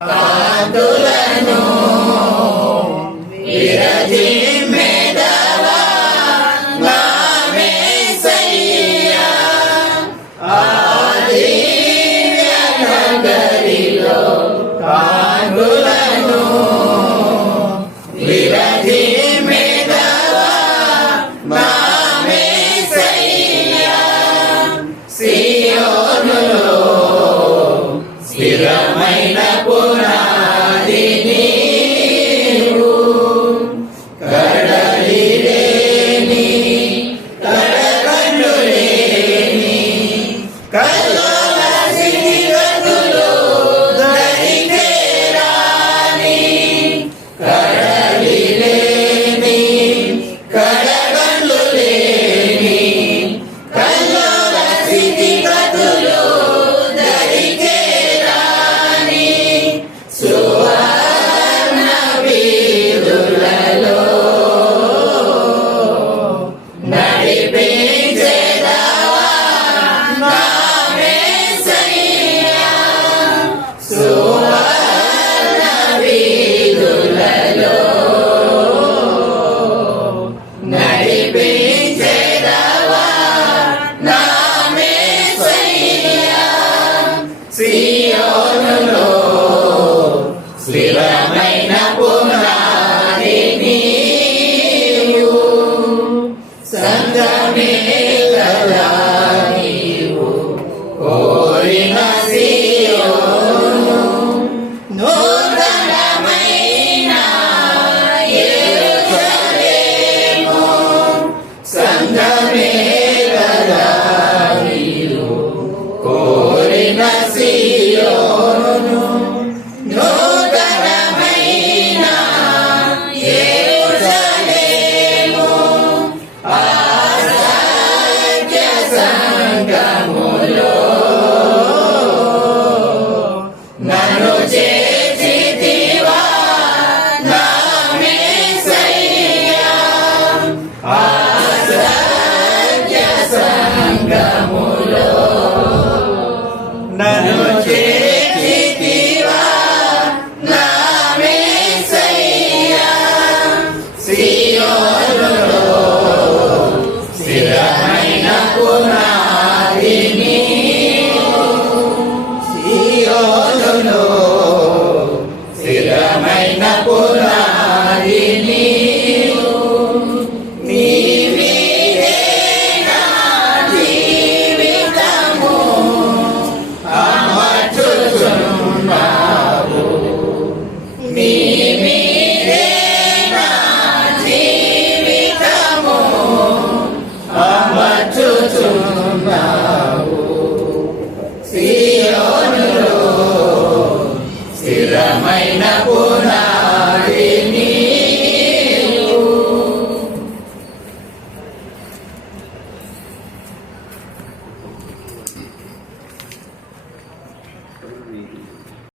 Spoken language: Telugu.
పాదులను విరజీ మెడవా నగరిలో పాదులను విరజీ మెడవా సియోనులో స్థిరమైన పో Name. no, no.